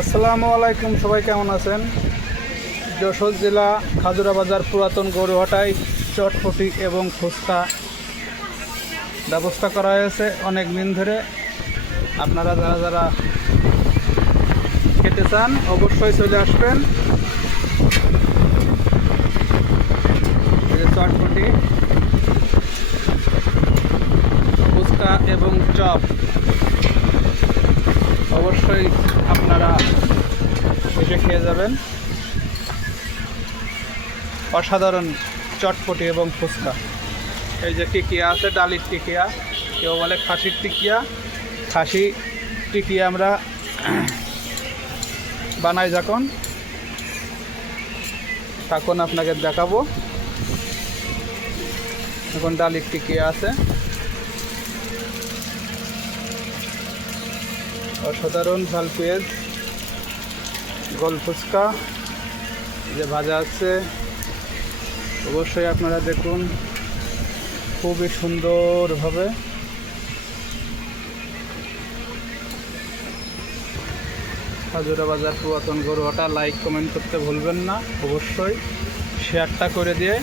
আসসালামু আলাইকুম, সবাই কেমন আছেন? যশোর জেলা খাজুরা বাজার পুরাতন গরুহাটায় চটপটি এবং ফুচকা ব্যবস্থা করা হয়েছে অনেক দিন ধরে। আপনারা যারা যারা খেতে চান অবশ্যই চলে আসবেন। এই যে চটপটি, ফুচকা এবং চপ অবশ্যই আপনারা এসে খেয়ে যাবেন। অসাধারণ চটপটি এবং ফুচকা। এই যে টিকিয়া আছে, ডালির টিকিয়া, কেউ বলে খাসির টিকিয়া। খাসি টিকিয়া আমরা বানাই যখন তখন আপনাকে দেখাবো। এখন ডালির টিকিয়া আছে, অসাধারণ ঝাল পেঁয়াজ, গোল ফুচকা যে ভাজা আছে, অবশ্যই আপনারা দেখুন। খুবই সুন্দরভাবে খাজুরা বাজার পুরাতন গরুহাটা। লাইক কমেন্ট করতে ভুলবেন না, অবশ্যই শেয়ারটা করে দিয়ে